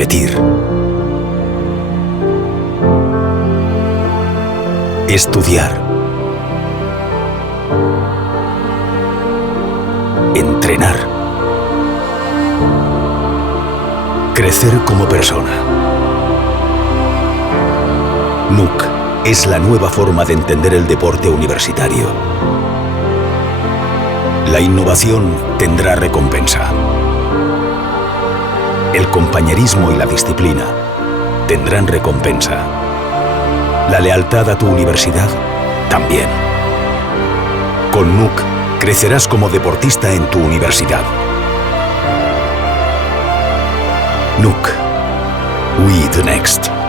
Competir. Estudiar. Entrenar. Crecer como persona. NUC es la nueva forma de entender el deporte universitario. La innovación tendrá recompensa. El compañerismo y la disciplina tendrán recompensa. La lealtad a tu universidad también. Con NUC crecerás como deportista en tu universidad. NUC. We the next.